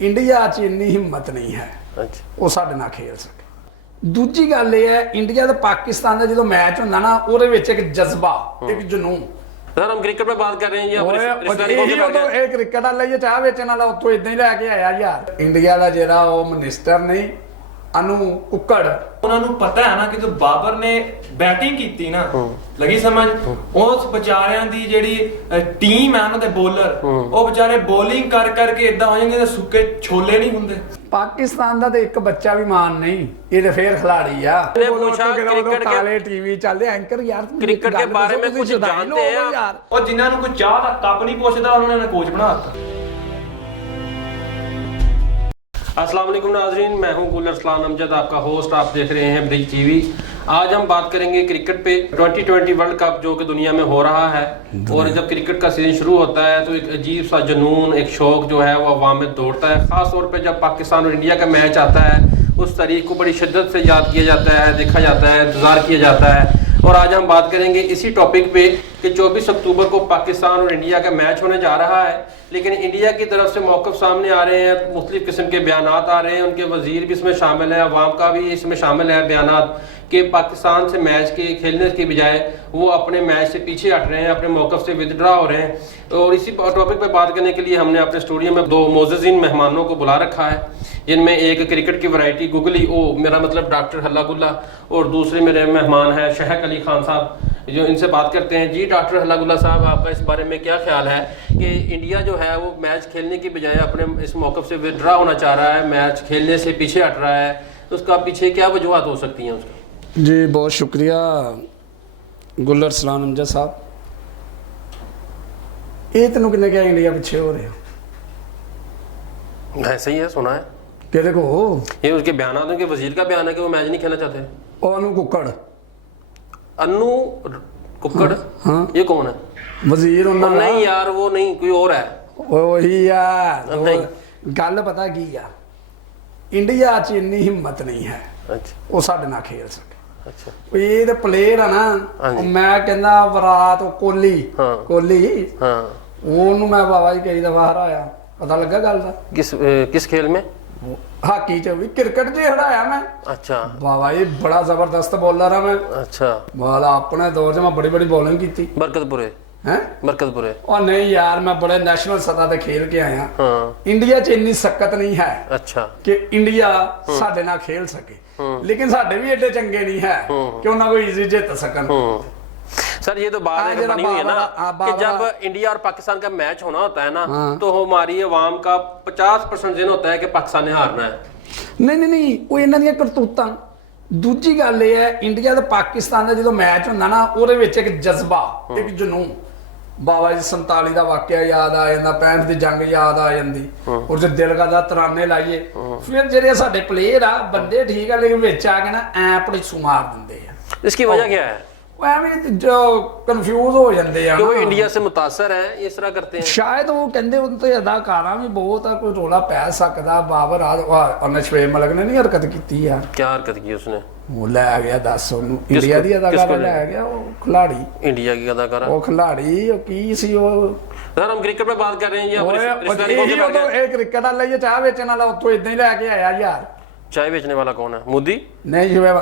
India 'ਚ ਇੰਨੀ ਹਿੰਮਤ ਨਹੀਂ ਹੈ ਉਹ ਸਾਡੇ ਨਾਲ ਖੇਲ ਸਕੇ। ਦੂਜੀ ਗੱਲ ਇਹ ਹੈ, ਇੰਡੀਆ ਤੇ ਪਾਕਿस्तान ਦਾ ਜਦੋਂ मैच ਹੁੰਦਾ ਨਾ ਉਹਦੇ ਵਿੱਚ ਇੱਕ ਜਜ਼ਬਾ, ਇੱਕ ਜਨੂਨ। सर हम क्रिकेट पे बात कर रहे हैं या ਇਹ ਕ੍ਰਿਕਟ ਵਾਲਾ ਹੀ ਚਾਹ ਵੇਚਣ ਵਾਲਾ ਉੱਥੋਂ ਇਦਾਂ ਹੀ ਲੈ ਕੇ ਆਇਆ ਯਾਰ। ਇੰਡੀਆ ਦਾ ਜਿਹੜਾ ਉਹ ਮਿਨਿਸਟਰ ਨਹੀਂ ਅਨੂ ਕੁੱਕੜ, ਉਹਨਾਂ ਨੂੰ ਪਤਾ ਹੈ ਨਾ ਕਿ ਜੋ ਬਾਬਰ ਨੇ ਬੈਟਿੰਗ ਕੀਤੀ ਨਾ, ਲੱਗੀ ਸਮਝ, ਉਸ ਵਿਚਾਰਿਆਂ ਦੀ ਜਿਹੜੀ ਟੀਮ ਹੈ ਉਹਨਾਂ ਦੇ ਬੋਲਰ, ਉਹ ਵਿਚਾਰੇ ਬੋਲਿੰਗ ਕਰ ਕਰਕੇ ਇਦਾਂ ਹੋ ਜਾਂਦੇ ਨੇ ਸੁੱਕੇ ਛੋਲੇ ਨਹੀਂ ਹੁੰਦੇ। ਪਾਕਿस्तान ਦਾ ਤੇ ਇੱਕ ਬੱਚਾ ਵੀ ਮਾਨ ਨਹੀਂ, ਇਹ ਤੇ ਫੇਰ खिलाड़ी ਆ। ਕਾਲੇ ਟੀਵੀ ਚੱਲਦੇ ਐਂਕਰ ਯਾਰ, क्रिकेट के बारे में कुछ जानते हैं यार। ਉਹ ਜਿਨ੍ਹਾਂ ਨੂੰ ਕੋਈ ਚਾਹ ਦਾ ਕੱਪ ਨਹੀਂ ਪੁੱਛਦਾ ਉਹਨਾਂ ਨੇ ਕੋਚ ਬਣਾ ਦਿੱਤਾ। अस्सलाम वालेकुम नाज़रीन, मैं हूं गुल अरसलान अमजद, आपका होस्ट। आप देख रहे हैं ब्रिज टीवी। आज हम बात करेंगे क्रिकेट पे। 2020 वर्ल्ड कप जो कि दुनिया में हो रहा है, और जब क्रिकेट का सीजन शुरू होता है तो एक अजीब सा जुनून, एक शौक जो है वो अवाम में दौड़ता है। ख़ास तौर पे जब पाकिस्तान और इंडिया का मैच आता है, उस तारीख को बड़ी शिद्दत से याद किया जाता है, देखा जाता है, इंतज़ार किया जाता है। और आज हम बात करेंगे इसी टॉपिक पे कि 24 अक्टूबर को पाकिस्तान और इंडिया का मैच होने जा रहा है, लेकिन इंडिया की तरफ से मौक़िफ़ सामने आ रहे हैं, मुख्तलिफ़ किस्म के बयानात आ रहे हैं, उनके वज़ीर भी इसमें शामिल हैं, अवाम का भी इसमें शामिल है बयानात कि पाकिस्तान से मैच के खेलने के बजाय वो अपने मैच से पीछे हट रहे हैं, अपने मौक़िफ़ से विदड्रा हो रहे हैं। और इसी टॉपिक पर बात करने के लिए हमने अपने स्टूडियो में दो मोअज़्ज़िज़ीन मेहमानों को बुला रखा है, जिनमें एक क्रिकेट की वैरायटी गुगली, ओ मेरा मतलब डॉक्टर हल्ला गुल्ला, और दूसरे मेरे मेहमान हैं शहक अली खान साहब, जो इनसे बात करते हैं। जी डॉक्टर हल्ला गुल्ला साहब, आपका इस बारे में क्या ख्याल है कि इंडिया जो है वो मैच खेलने की बजाय अपने इस मौक़िफ़ से विदड्रा होना चाह रहा है, मैच खेलने से पीछे हट रहा है, तो उसका पीछे क्या वजूहत हो सकती हैं उसकी? जी बहुत शुक्रिया गुल अरसलान अमजद साहब। ये तेन किन्ने क्या इंडिया पीछे हो रहे हो? ऐसा ही है, सुना है कि देखो ये उसके बयान, उनके वजीर का बयान है कि वो मैच नहीं खेलना चाहते। और अनु कुक्कड़, अनु कुक्कड़, हाँ ये कौन है? वजीर नहीं यार, वो नहीं, कोई और है। वही यार, नहीं। गल पता की आ, इंडिया च इन्नी हिम्मत नहीं है अच्छा वो साडे नाल खेल सके। अच्छा ये तो प्लेयर है ना, मैं कहना विराट कोहली, हाँ। कोहली हाँ, ਉਹਨੂੰ मैं बाबा जी कई दफा हराया, पता लगा गल का? किस खेल में? हाकी च भी, क्रिकेट च हराया मैं। अच्छा बाबा जी बड़ा जबरदस्त बॉलर है मैं। अच्छा, वाला अपने दौर च मैं बड़ी बड़ी बॉलिंग की बरकतपुरे हैं। बरकतपुरे और नहीं यार, मैं बड़े नेशनल सतह पे खेल के आया। हाँ। इंडिया च इन्नी सकत नहीं है अच्छा कि इंडिया साडे नाल खेल सके, लेकिन साडे भी एडे चंगे नहीं है कि उन्हें कोई इजी जित सकन। सर ये तो बात बनी हुई है ना कि जब इंडिया और पाकिस्तान का मैच होना होता है ना, तो हमारी अवाम का 50% जिन होता है कि पाकिस्तान ने हारना है। नहीं नहीं नहीं, वो इन्हां ਦੀਆਂ ਕਰਤੂਤਾਂ। ਦੂਜੀ ਗੱਲ ਇਹ ਹੈ, ਇੰਡੀਆ ਤੇ ਪਾਕਿस्तान ਦਾ ਜਦੋਂ ਮੈਚ ਹੁੰਦਾ ਨਾ ਉਹਦੇ ਵਿੱਚ ਇੱਕ ਜਜ਼ਬਾ, ਇੱਕ ਜਨੂਨ। ਬਾਬਾ ਜੀ 47 ਦਾ ਵਾਕਿਆ ਯਾਦ ਆ ਜਾਂਦਾ, 65 ਦੀ ਜੰਗ ਯਾਦ ਆ ਜਾਂਦੀ, ਔਰ ਜੇ ਦਿਲ ਕਰਦਾ ਤਰਾਨੇ ਲਾਈਏ। ਫਿਰ ਜਿਹੜੇ ਸਾਡੇ ਪਲੇਅਰ ਆ, ਬੰਦੇ ਠੀਕ ਆ, ਲੇਕਿਨ ਵਿੱਚ ਆ ਕੇ ਨਾ ਐ ਪੜੀਸੂ ਮਾਰ ਦਿੰਦੇ ਆ। इसकी वजह क्या है? ਉਹ ਐਵੇਂ ਜੋ ਕਨਫਿਊਜ਼ ਹੋ ਜਾਂਦੇ ਆ कि वो ਨਾ। इंडिया से मुतासर है, इस तरह करते हैं। ਸ਼ਾਇਦ ਉਹ ਕਹਿੰਦੇ ਉਹਨਾਂ ਤੇ ਅਦਾਕਾਰਾਂ ਵੀ ਬਹੁਤ ਆ, ਕੋਈ ਰੋਲਾ ਪੈ ਸਕਦਾ। ਬਾਬਰ ਉਹਨੇ ਸ਼ਵੇਬ ਮਲਿਕ ਨੇ ਨਹੀਂ ਹਰਕਤ ਕੀਤੀ ਯਾਰ। क्या हरकत की उसने? ਉਹ ਲੈ ਗਿਆ, ਦੱਸ ਉਹਨੂੰ ਇੰਡੀਆ ਦੀ ਅਦਾਕਾਰਾ ਲੈ ਗਿਆ, ਉਹ ਖਿਲਾੜੀ, इंडिया की अदाकारा। ਉਹ ਖਿਲਾੜੀ ਉਹ ਕੀ ਸੀ ਉਹ। सर हम क्रिकेट पे बात कर रहे हैं या ਇਹ ਕ੍ਰਿਕਟ ਵਾਲਾ ਹੀ ਚਾਹ ਵੇਚਣ ਵਾਲਾ ਉੱਥੋਂ ਇਦਾਂ ਹੀ ਲੈ ਕੇ ਆਇਆ ਯਾਰ। चाय बेचने वाला कौन है? मोदी? ਨਹੀਂ ਜਿਵੇਂ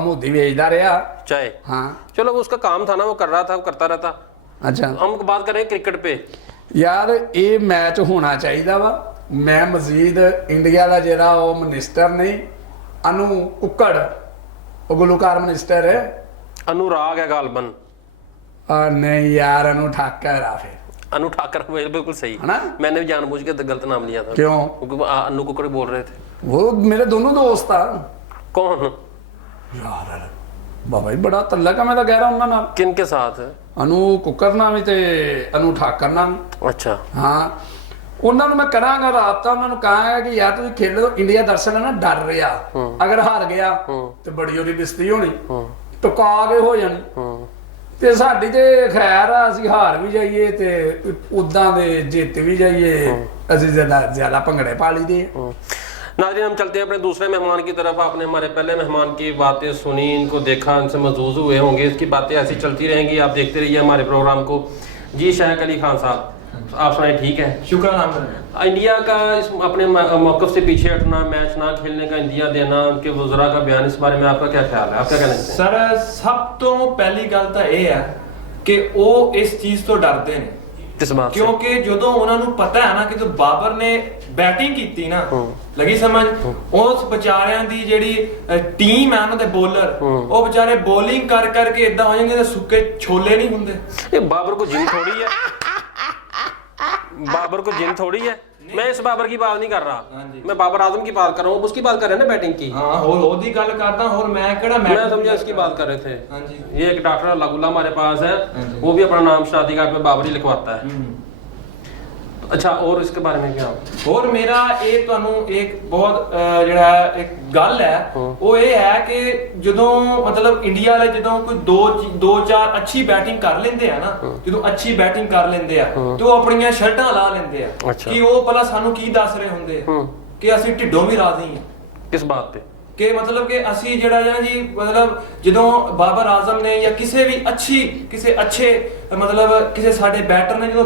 ਮੋਦੀ ਵੇਚਦਾ ਰਿਹਾ। चाय, हाँ चलो वो उसका काम था ना, वो कर रहा था, वो करता रहता। अच्छा हम बात कर रहे हैं क्रिकेट पे। ਯਾਰ ਇਹ ਮੈਚ ਹੋਣਾ ਚਾਹੀਦਾ ਵਾ। ਮੈਂ ਮਜ਼ੀਦ ਇੰਡੀਆ ਦਾ ਜਿਹੜਾ ਉਹ ਮਿਨਿਸਟਰ ਨਹੀਂ ਅਨੂ ਕੁੱਕੜ, ਉਹ ਗੁਲੂਕਾਰ ਮਿਨਿਸਟਰ ਹੈ। अनुराग है गालबन। नहीं यार, अनु ठाकर आ फिर। अनु ठाकर बिल्कुल सही है ना? मैंने भी जानबूझ के गलत नाम लिया था। क्यों? क्योंकि अनु कुकड़ बोल रहे थे। वो मेरे दोनों दोस्त था कौन? यार बाबा जी बड़ा तल्लक है, मैं तो कह रहा हूँ ना। किन के साथ है? अनु कुकर नाम ही ते अनु ठाकर नाम। अच्छा हाँ, उन्होंने मैं करांगा राबता, उन्होंने कहा है कि यार तुम खेलो, इंडिया दर्शक है ना डर रहा, अगर हार गया तो बड़ी ओदी बेइज्जती होनी, टुका के हो जानी। ਤੇ ਸਾਡੀ ਤੇ ਖੈਰ ਆ, ਅਸੀਂ ਹਾਰ ਵੀ ਜਾਈਏ ਤੇ ਉਦਾਂ ਦੇ ਜਿੱਤ ਵੀ ਜਾਈਏ, ਅਸੀਂ ਜ਼ਿਆਦਾ ਭੰਗੜੇ ਪਾ ਲਈਦੇ। नाज़रीन हम चलते हैं अपने दूसरे मेहमान की तरफ। आपने हमारे पहले मेहमान की बातें सुनी, इनको देखा, इनसे महसूस हुए होंगे, इसकी बातें ऐसी चलती रहेंगी, आप देखते रहिए हमारे प्रोग्राम को। जी शहक अली खान साहब, आप सुनाए ठीक है? शुक्र अल्हम्दुलिल्लाह। इंडिया का इस अपने मौकफ से पीछे हटना, मैच ना खेलने का इंदिया देना, उनके वज़रा का बयान, इस बारे में आपका क्या ख्याल है? आप क्या कहना चाहते हैं? सर सब तो पहली गल ਤਾਂ ਇਹ ਹੈ ਕਿ ਉਹ ਇਸ ਚੀਜ਼ ਤੋਂ ਡਰਦੇ ਨੇ किस बात से? ਕਿਉਂਕਿ ਜਦੋਂ ਉਹਨਾਂ ਨੂੰ ਪਤਾ ਹੈ ਨਾ ਕਿ ਜੋ ਬਾਬਰ ਨੇ ਬੈਟਿੰਗ ਕੀਤੀ ਨਾ, ਲੱਗੀ ਸਮਝ, ਉਸ ਵਿਚਾਰਿਆਂ ਦੀ ਜਿਹੜੀ ਟੀਮ ਹੈ ਉਹਨਾਂ ਦੇ ਬੋਲਰ, ਉਹ ਵਿਚਾਰੇ ਬੋਲਿੰਗ ਕਰ ਕਰਕੇ ਇਦਾਂ ਹੋ ਜਾਂਦੇ ਨੇ ਸੁੱਕੇ ਛੋਲੇ ਨਹੀਂ ਹੁੰਦੇ। ये बाबर को जिन थोड़ी है, बाबर को जिन थोड़ी है। मैं इस बाबर की बात नहीं कर रहा, मैं बाबर आजम की बात कर रहा हूँ, उसकी बात कर रहे हैं ना बैटिंग की। हाँ, और ਉਹਦੀ ਗੱਲ ਕਰਦਾ, ਹੋਰ ਮੈਂ ਕਿਹੜਾ मैं समझा इसकी बात कर रहे थे। हाँ जी। ये एक डॉक्टर लगुल्ला हमारे पास है, वो भी अपना नाम शादी कार्ड पे बाबर ही लिखवाता है। अच्छा, और इसके बारे में क्या? ਹੋਰ ਮੇਰਾ ਇਹ ਤੁਹਾਨੂੰ ਇੱਕ ਬਹੁਤ ਜਿਹੜਾ ਇੱਕ ਗੱਲ ਹੈ, ਉਹ ਇਹ ਹੈ ਕਿ ਜਦੋਂ ਮਤਲਬ ਇੰਡੀਆ ਵਾਲੇ ਜਦੋਂ ਕੋਈ ਦੋ ਚਾਰ ਅੱਛੀ ਬੈਟਿੰਗ ਕਰ ਲੈਂਦੇ ਆ ਨਾ, ਜਦੋਂ ਅੱਛੀ ਬੈਟਿੰਗ ਕਰ ਲੈਂਦੇ ਆ ਤੇ ਉਹ ਆਪਣੀਆਂ ਸ਼ਰਟਾਂ ਲਾ ਲੈਂਦੇ ਆ ਕਿ ਉਹ ਪਹਿਲਾਂ ਸਾਨੂੰ ਕੀ ਦੱਸ ਰਹੇ ਹੁੰਦੇ ਕਿ ਅਸੀਂ ਢਿੱਡੋਂ ਵੀ ਰਾਜ਼ੀ ਹਾਂ। किस बात पे? ਕਿ ਮਤਲਬ ਕਿ ਅਸੀਂ ਜਿਹੜਾ ਜਾਂ ਜੀ ਮਤਲਬ ਜਦੋਂ ਬਾਬਰ ਆਜ਼ਮ ਨੇ ਜਾਂ ਕਿਸੇ ਅੱਛੇ ਮਤਲਬ ਕਿਸੇ ਸਾਡੇ ਬੈਟਰ ਨੇ ਜਦੋਂ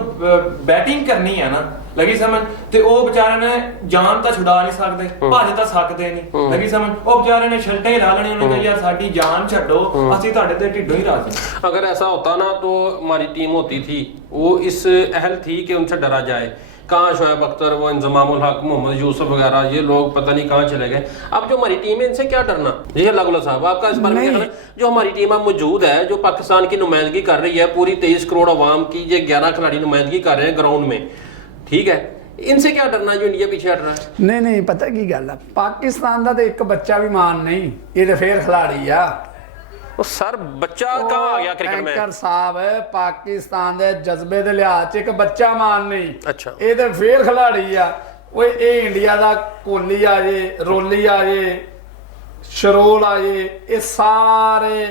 ਬੈਟਿੰਗ ਕਰਨੀ ਹੈ ਨਾ, ਲੱਗੀ ਸਮਝ, ਤੇ ਉਹ ਵਿਚਾਰੇ ਨੇ ਜਾਨ ਤਾਂ ਛੁਡਾ ਨਹੀਂ ਸਕਦੇ, ਭੱਜ ਤਾਂ ਸਕਦੇ ਨਹੀਂ, ਲੱਗੀ ਸਮਝ, ਉਹ ਵਿਚਾਰੇ ਨੇ ਸ਼ਰਟਾਂ ਹੀ ਲਾ ਲੈਣੀ, ਉਹਨੇ ਕਿਹਾ ਯਾਰ ਸਾਡੀ ਜਾਨ ਛੱਡੋ, ਅਸੀਂ ਤੁਹਾਡੇ ਤੇ ਢਿੱਡੋਂ ਹੀ ਰਾਜ਼ੀ। अगर ऐसा होता ना तो हमारी टीम होती थी, वो इस अहल थी कि उनसे डरा जाए। कहाँ शोएब अख्तर, वो इंजमामुल हक, मोहम्मद यूसुफ वगैरह, ये लोग पता नहीं कहाँ चले गए। अब जो हमारी टीम है, इनसे क्या डरना? जी अल्लाह साहब, आपका इस बारे में क्या कहना है? जो हमारी टीम अब मौजूद है, जो पाकिस्तान की नुमाइंदगी कर रही है, पूरी 23 करोड़ अवाम की, ये 11 खिलाड़ी नुमाइंदगी कर रहे हैं ग्राउंड में, ठीक है, इनसे क्या डरना जो इंडिया पीछे हट रहा है? नहीं पता की गल है, पाकिस्तान का तो एक बच्चा भी मान नहीं, ये तो फिर खिलाड़ी आ। वो सर बच्चा कहाँ आ गया क्रिकेट में? एंकर साहब पाकिस्तान दे जज्बे दे लिहाज च एक बच्चा मान नहीं। अच्छा, ये तो फिर खिलाड़ी आ। ओए ये इंडिया दा कोहली आ जे, रोली आ जे, शरोल आ जे, ये सारे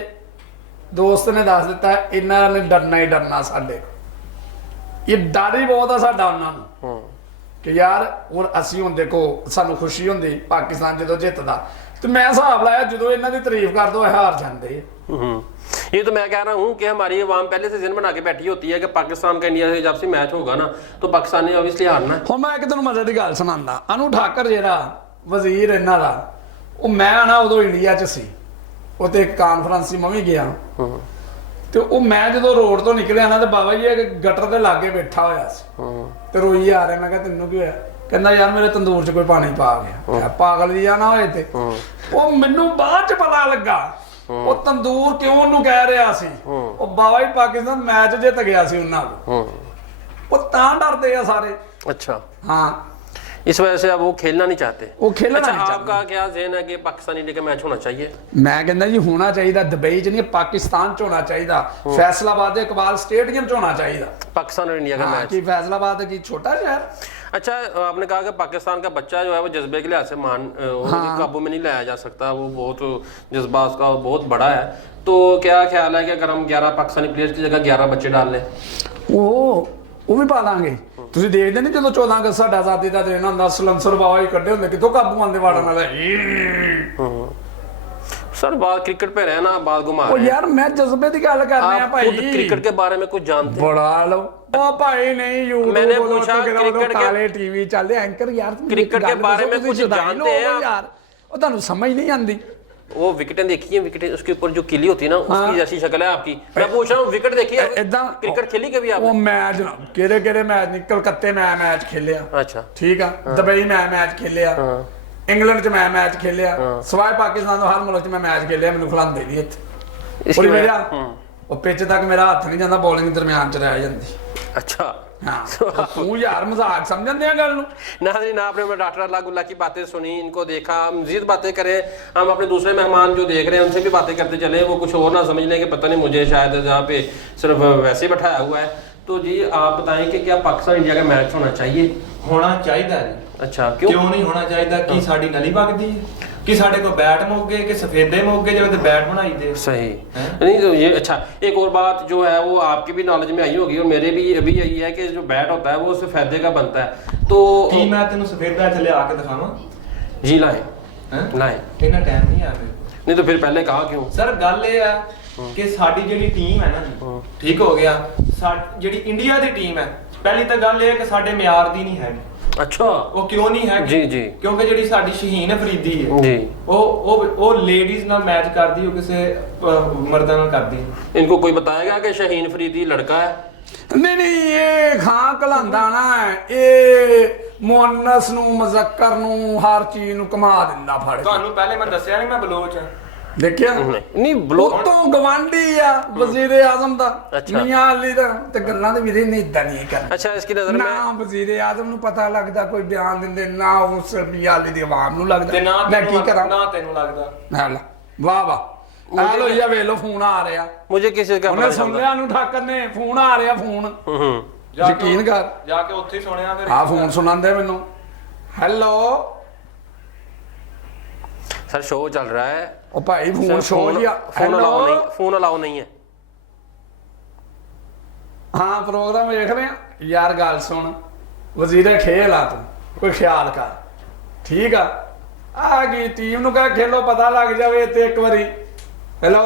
दोस्त ने दस दिता इन्होंने डरना ही डरना साडे। ये डर ही बहुत आ साडा उन्हां नूं कि यार हुण असीं हुण देखो सानू खुशी हुंदी पाकिस्तान जदों जितदा, तो मैं हिसाब लाया जो इन्हां दी तारीफ कर दो हार जांदे। ये तो मैं कह रहा हूँ कि हमारी अवाम पहले से जिन बना के बैठी होती है कि पाकिस्तान का इंडिया से जब से मैच होगा ना तो पाकिस्तान ने ऑब्वियसली हारना है। ਹੁਣ ਮੈਂ ਇੱਕ ਤੈਨੂੰ ਮਜ਼ੇ ਦੀ ਗੱਲ ਸੁਣਾਉਂਦਾ। ਅਨੂ ਠਾਕਰ ਜਿਹੜਾ ਵਜ਼ੀਰ ਇਹਨਾਂ ਦਾ, ਉਹ ਮੈਂ ਨਾ ਉਦੋਂ ਇੰਡੀਆ 'ਚ ਸੀ, ਉਹ ਤੇ ਇੱਕ ਕਾਨਫਰੰਸ ਸੀ, ਮੈਂ ਵੀ ਗਿਆ, ਤੇ ਉਹ ਮੈਂ ਜਦੋਂ ਰੋਡ ਤੋਂ ਨਿਕਲਿਆ ਨਾ ਤੇ ਬਾਬਾ ਜੀ ਇੱਕ ਗਟਰ ਦੇ ਲਾਗੇ ਬੈਠਾ ਹੋਇਆ ਸੀ ਤੇ ਰੋਈ ਆ ਰਿਹਾ। ਮੈਂ ਕਿਹਾ ਤੈਨੂੰ ਕੀ ਹੋਇਆ? ਕਹਿੰਦਾ ਯਾਰ ਮੇਰੇ ਤੰਦੂਰ 'ਚ ਕੋਈ ਪਾਣੀ ਪਾ ਗਿਆ। ਪਾਗਲ ਜੀ ਆ ਨਾ ਹੋਏ ਤੇ ਉਹ ਮੈਨੂੰ ਬਾਅਦ 'ਚ ਪਤਾ ਲੱਗਾ ਉਹ ਤੰਦੂਰ ਕਿਉਂ ਉਹਨੂੰ ਕਹਿ ਰਿਹਾ ਸੀ। ਉਹ ਬਾਬਾ ਜੀ ਪਾਕਿਸਤਾਨ ਮੈਚ ਜਿੱਤ ਗਿਆ ਸੀ ਉਹਨਾਂ ਨੂੰ, ਉਹ ਤਾਂ ਡਰਦੇ ਆ ਸਾਰੇ। अच्छा, हाँ, इस वजह से अब वो खेलना नहीं चाहते। वो खेलना अच्छा, नहीं आपका क्या ज़हन है कि पाकिस्तान इंडिया का मैच होना चाहिए? मैं कहना जी होना चाहिए, दुबई च नहीं पाकिस्तान च होना चाहिए, फैसलाबाद इकबाल स्टेडियम च होना चाहिए। पाकिस्तान और इंडिया का हाँ, मैच। कि फैसलाबाद की छोटा शहर। अच्छा, आपने कहा कि पाकिस्तान का बच्चा जो है वो जज्बे के लिहाज से काबू में नहीं लाया जा सकता, वो बहुत जज्बा उसका बहुत बड़ा है। तो क्या ख्याल है कि अगर हम 11 पाकिस्तानी प्लेयर्स की जगह 11 बच्चे डाल लें? ਉਹ ਵੀ ਪਾ ਦਾਂਗੇ। ਤੁਸੀਂ ਦੇਖਦੇ ਨਹੀਂ ਜਦੋਂ 14 ਅਗਸਤ ਸਾਡਾ ਆਜ਼ਾਦੀ ਦਾ ਦਿਨ ਹੁੰਦਾ, ਸਲੰਸਰ ਬਾਵਾ ਹੀ ਕੱਢੇ ਹੁੰਦੇ, ਕਿੱਥੋਂ ਕਾਬੂ ਆਉਂਦੇ ਵਾੜਨ ਵਾਲੇ। सर बात क्रिकेट पे रहना, बात घुमा ਉਹ ਯਾਰ ਮੈਂ ਜਜ਼ਬੇ ਦੀ ਗੱਲ ਕਰ ਰਿਹਾ आप ਭਾਈ। खुद क्रिकेट के बारे में कुछ जानते हैं? ਬੜਾ ਲਓ ਉਹ ਭਾਈ ਨਹੀਂ YouTube मैंने पूछा क्रिकेट के काले टीवी ਚੱਲਦੇ ਐਂकर ਯਾਰ क्रिकेट के बारे में कुछ जानते हैं यार? ਉਹ ਤੁਹਾਨੂੰ ਸਮਝ नहीं आती। वो विकेटें देखी है, विकेटें उसके ऊपर जो किली होती है ना, उसकी जैसी शक्ल है आपकी। मैं पूछ रहा हूँ विकेट देखी है? क्रिकेट खेली कभी आपने? ਉਹ ਮੈਚ ਕਿਹੜੇ ਮੈਚ ਨਹੀਂ, ਕਲਕੱਤੇ ਮੈਂ ਮੈਚ ਖੇਲਿਆ। अच्छा, ਠੀਕ ਆ, ਦੁਬਈ ਮੈਂ ਮੈਚ ਖੇਲਿਆ, ਇੰਗਲੈਂਡ 'ਚ ਮੈਂ ਮੈਚ ਖੇਲਿਆ, ਸਵਾਏ ਪਾਕਿਸਤਾਨ ਤੋਂ ਹਰ ਮੁਲਕ 'ਚ ਮੈਂ ਮੈਚ ਖੇਲਿਆ। ਮੈਨੂੰ ਖਿਲਾਉਂਦੇ ਵੀ ਇੱਥੇ इसकी ਮੇਰਾ वजह ਉਹ ਪਿੱਚ ਤੱਕ ਮੇਰਾ ਹੱਥ ਨਹੀਂ ਜਾਂਦਾ, ਬੋਲਿੰਗ ਦਰਮਿਆਨ 'ਚ ਰਹਿ ਜਾਂਦੀ। अच्छा। हाँ, तू यार मजाक समझते हैं गल नूं। नाज़रीन, आपने डॉक्टर अल्लाह की बातें सुनी, इनको देखा, हम मज़ीद बातें करें। हम अपने दूसरे मेहमान जो देख रहे हैं उनसे भी बातें करते चले, वो कुछ और ना समझ लें कि पता नहीं मुझे शायद जहाँ पे सिर्फ वैसे बैठाया हुआ है। तो जी आप बताएं कि क्या पाकिस्तान इंडिया का मैच होना चाहिए? ਹੋਣਾ ਚਾਹੀਦਾ ਜੀ। अच्छा, क्यों ਨਹੀਂ ਹੋਣਾ ਚਾਹੀਦਾ? ਕਿ ਸਾਡੀ ਨਲੀ ਵਗਦੀ ਹੈ, कि साढ़े को बैट मुक गए, कि सफेदे मुक गए जो बैट बनाई दे। सही नहीं तो ये अच्छा, एक और बात जो है वो आपकी भी नॉलेज में आई होगी और मेरे भी अभी यही है कि जो बैट होता है वो सफेदे का बनता है। तो की मैं तेन सफेदा इत्थे लिया के दिखावां? जी लाए लाए, इन्ना टाइम नहीं आ फिर। नहीं तो फिर पहले कहा क्यों? सर गल ये है कि साडी जेडी टीम है ना, ठीक हो गया, जेडी इंडिया दी टीम है ਪਹਿਲੀ ਤਾਂ ਗੱਲ ਇਹ ਹੈ ਕਿ ਸਾਡੇ ਮਿਆਰ ਦੀ ਨਹੀਂ ਹੈਗੀ। अच्छा ਉਹ ਕਿਉਂ ਨਹੀਂ ਹੈਗੀ? ਜੀ ਜੀ ਕਿਉਂਕਿ ਜਿਹੜੀ ਸਾਡੀ ਸ਼ਹੀਨ ਅਫਰੀਦੀ ਹੈ जी ਉਹ ਲੇਡੀਜ਼ ਨਾਲ ਮੈਚ ਕਰਦੀ, ਉਹ ਕਿਸੇ ਮਰਦਾਂ ਨਾਲ ਕਰਦੀ ਨਹੀਂ। इनको कोई बताएगा कि शाहीन फरीदी लड़का है? ਨਹੀਂ ਨਹੀਂ, ਇਹ ਖਾਂ ਕਲਾਂਦਾ ਨਾ, ਇਹ ਮੁਅੰਨਸ ਨੂੰ ਮੁਜ਼ੱਕਰ ਨੂੰ ਹਰ ਚੀਜ਼ ਨੂੰ ਕਮਾ ਦਿੰਦਾ ਫੜ ਕੇ। ਤੁਹਾਨੂੰ ਪਹਿਲੇ ਮੈਂ ਦੱਸਿਆ ਨਹੀਂ ਮੈਂ ਬਲੋਚ ਹਾਂ। ਦੇਖਿਆ नहीं ब्लो ਉਹ ਤੋਂ ਗਵਾਂਢੀ ਆ ਵਜ਼ੀਰ ਆਜ਼ਮ ਦਾ, ਅੱਛਾ। ਮੀਆਂ ਅਲੀ ਦਾ, ਤੇ ਗੱਲਾਂ ਦੇ ਵੀਰੇ ਨੇ ਇਦਾਂ ਨਹੀਂ ਕਰਨਾ। अच्छा इसकी नजर ਨਾ में ਵਜ਼ੀਰ ਆਜ਼ਮ ਨੂੰ ਪਤਾ ਲੱਗਦਾ ਕੋਈ ਬਿਆਨ ਦਿੰਦੇ, ਨਾ ਉਸ ਮੀਆਂ ਅਲੀ ਦੀ ਆਵਾਮ ਨੂੰ ਤੇ ਲੱਗਦਾ। ਨਾ ਮੈਂ ਕੀ ਕਰਾਂ? ਨਾ ਤੈਨੂੰ ਲੱਗਦਾ। ਹੈਲਾ ਵਾਹ ਵਾਹ, ਆ ਲੋ ਇਹ ਵੇਲੋ ਫੋਨ ਆ ਰਿਹਾ। मुझे किसी का ਉਹਨੇ पता ਸੁਣ नहीं ਲਿਆ ਨੂੰ ਠਾਕਰ ਨੇ, ਫੋन ਆ ਰਿਹਾ ਫੋਨ। ਜਾ ਕੇ- ਯਕੀਨ ਕਰ, ਜਾ ਕੇ ਉੱਥੇ ਹੀ ਸੁਣਿਆ ਫਿਰ। ਆ ਫੋਨ ਸੁਣਾਉਂਦੇ ਮੈਨੂੰ। ਹੈਲੋ सर शो चल रहा है ਉਹ ਭਾਈ ਫੋਨ सर, ਸ਼ੋ फोन ਜੀ। फोन अलाउ नहीं, ਹੈਲੋ फोन अलाउ नहीं है। ਹਾਂ ਪ੍ਰੋਗਰਾਮ ਵੇਖ ਰਹੇ ਆ ਯਾਰ। ਗੱਲ ਸੁਣ, ਵਜ਼ੀਰੇ ਖੇਲ ਆ, ਤੂੰ ਕੋਈ ਖਿਆਲ ਕਰ, ਠੀਕ ਆ ਗਈ ਟੀਮ ਨੂੰ ਕਹ ਖੇਲੋ, ਪਤਾ ਲੱਗ ਜਾਵੇ ਤੇ ਇੱਕ ਵਾਰੀ। ਹੈਲੋ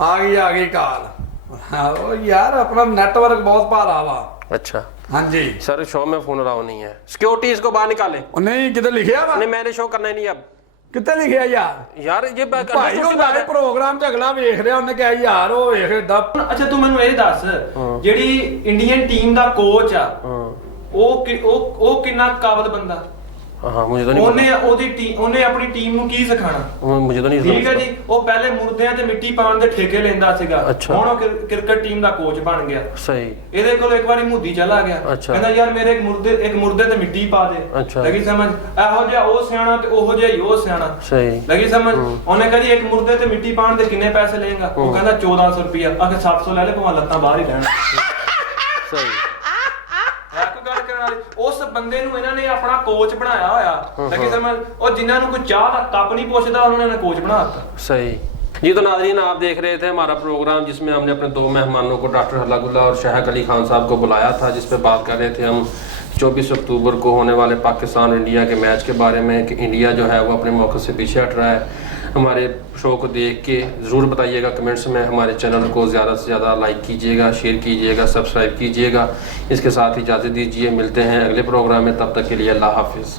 ਆ ਗਈ ਕਾਲ। ਹਾਂ ਉਹ ਯਾਰ ਆਪਣਾ ਨੈਟਵਰਕ ਬਹੁਤ ਭਾਰਾ ਵਾ। अच्छा ਹਾਂਜੀ सर शो में फोन अलाउ नहीं है, सिक्योरिटी इसको बाहर निकाले। ਉਹ ਨਹੀਂ ਕਿਤੇ ਲਿਖਿਆ ਵਾ? नहीं मैंने शो करना ही नहीं अब ਕਿੱਥੇ ਲਿਖਿਆ ਯਾਰ? यार ये ਭਾਈ ਉਹ ਨਾਲੇ ਪ੍ਰੋਗਰਾਮ ਚ ਅਗਲਾ ਵੇਖ ਰਿਹਾ, ਉਹਨੇ ਕਿਹਾ ਯਾਰ ਉਹ ਵੇਖ ਏਦਾਂ। ਅੱਛਾ ਤੂੰ ਮੈਨੂੰ ਇਹ ਦੱਸ, ਜਿਹੜੀ ਇੰਡੀਅਨ ਟੀਮ ਦਾ ਕੋਚ ਆ ਉਹ ਕਿੰਨਾ ਕਾਬਲ ਬੰਦਾ? हाँ मुझे तो नहीं ਉਹਨੇ ਆਪਣੀ ਟੀਮ ਨੂੰ ਕੀ ਸਿਖਾਣਾ? पता। मुझे तो नहीं ਠੀਕ ਹੈ समझ ਜੀ, ਉਹ ਪਹਿਲੇ ਮੁਰਦਿਆਂ ਤੇ ਮਿੱਟੀ ਪਾਉਣ ਦੇ ਠੇਕੇ ਲੈਂਦਾ ਸੀਗਾ। ਅੱਛਾ। ਹੁਣ ਉਹ ਕ੍ਰਿਕਟ ਟੀਮ ਦਾ ਕੋਚ ਬਣ ਗਿਆ। सही ਇਹਦੇ ਕੋਲ ਇੱਕ ਵਾਰੀ ਮੁੱਦੀ ਚਲਾ ਗਿਆ, ਅੱਛਾ। ਕਹਿੰਦਾ ਯਾਰ ਮੇਰੇ ਇੱਕ ਮੁਰਦੇ ਤੇ ਮਿੱਟੀ ਪਾ ਦੇ। ਅੱਛਾ। ਲੱਗੀ ਸਮਝ? ਇਹੋ ਜਿਹਾ ਉਹ ਸਿਆਣਾ ਤੇ ਉਹੋ ਜਿਹਾ ਹੀ ਉਹ ਸਿਆਣਾ। सही ਲੱਗੀ ਸਮਝ? ਉਹਨੇ ਕਹਿੰਦੀ ਇੱਕ ਮੁਰਦੇ ਤੇ ਮਿੱਟੀ ਪਾਉਣ ਦੇ ਕਿੰਨੇ ਪੈਸੇ ਲਏਗਾ? ਉਹ ਕਹਿੰਦਾ 1400 ਰੁਪਇਆ। ਆਖੇ 700 ਲੈ ਲੈ, ਭਾਵੇਂ ਲੱਤਾਂ ਬਾਹਰ ਹੀ ਲੈਣ। सही ਹੈ ਕੋਈ ਗੱਲ ਕਰਨ ਵਾਲੀ? ਉਸ ਬੰਦੇ ਨੂੰ ਇਹਨਾਂ ਨੇ ਆਪਣਾ ਕੋਚ ਬਣਾਇਆ ਹੋਇਆ। ਲੱਗੀ ਸਮਝ? ਉਹ ਜਿਨ੍ਹਾਂ ਨੂੰ ਕੋਈ ਚਾਹ ਦਾ ਕੱਪ ਨਹੀਂ ਪੁੱਛਦਾ, ਉਹਨਾਂ ਨੇ ਕੋਚ बना ਦਿੱਤਾ। सही जी। तो नाज़रीन आप देख रहे थे हमारा प्रोग्राम, जिसमें हमने अपने दो मेहमानों को, डॉक्टर हल्लागुल्ला और शाहक अली खान साहब को बुलाया था, जिस पे बात कर रहे थे हम 24 अक्टूबर को होने वाले पाकिस्तान और इंडिया के मैच के बारे में, कि इंडिया जो है वो अपने मौके से पीछे हट रहा है। हमारे शो को देख के ज़रूर बताइएगा कमेंट्स में, हमारे चैनल को ज़्यादा से ज़्यादा लाइक कीजिएगा, शेयर कीजिएगा, सब्सक्राइब कीजिएगा। इसके साथ इजाज़त दीजिए, मिलते हैं अगले प्रोग्राम में, तब तक के लिए अल्लाह हाफिज़।